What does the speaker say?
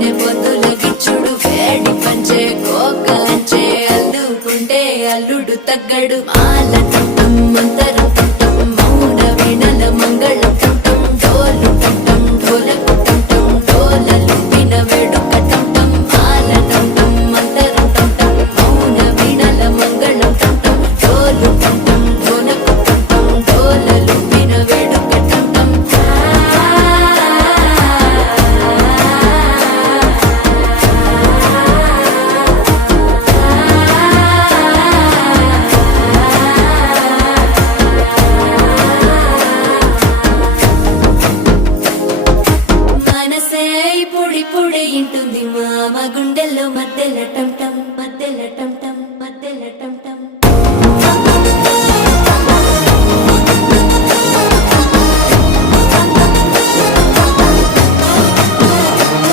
తేనె పొద్దుల గిచ్చుడు వేడి పంచే కోకలంచే అల్లుకుంటే అల్లుడు తగ్గడు మాల టంటం మంతరం టంటం మౌన వీణల మంగళం టంటం డోలు టంటం ఢోలకు టంటం డోలలు విన వేడుక టంటం మాల టంటం మంతరం టంటం మౌన వీణల మంగళం టంటం డోలు టంటం ఢోలకు టంటం డోలలు విన వేడుక టంటం మనసే పొడి పొడి ఇంటుంది మామ గుండెల్లో మధ్యల టంటం మధ్యల టంటం